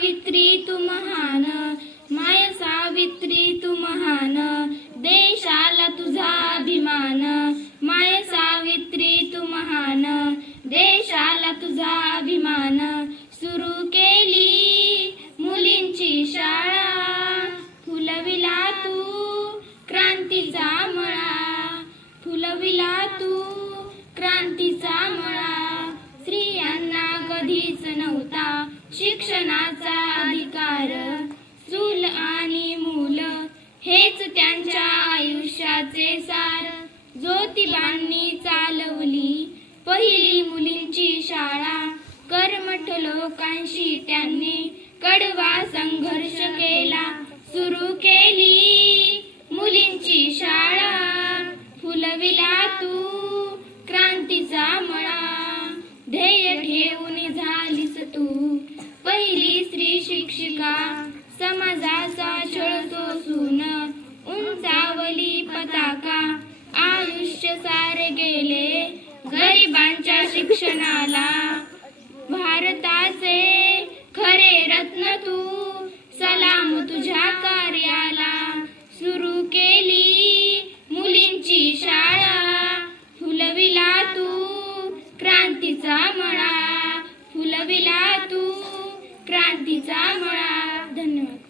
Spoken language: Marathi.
सावित्री तू महान माय सावित्री तू महान देशाला तुझा अभिमान. माय सावित्री तू महान देशाला तुझा अभिमान. सुरू केली मुलींची शाळा फुलविला तू क्रांतीचा मळा. फुलविला तू आधीच नव्हता शिक्षणाचा अधिकार. चूल आणि मूल हेच त्यांच्या आयुष्याचे सार. ज्योतिबांनी चालवली पहिली मुलींची शाळा. कर्मठ लोकांशी त्यांनी कडवा संघर्ष केला. सुरू केली मुलींची शाळा. फुलविला तू क्रांतीचा मळा. शिक्षिका समाजाचा छळ सोसून उंचावली पताका. आयुष्य सारे गेले गरिबांच्या शिक्षण मळा मळा धन्यवाद.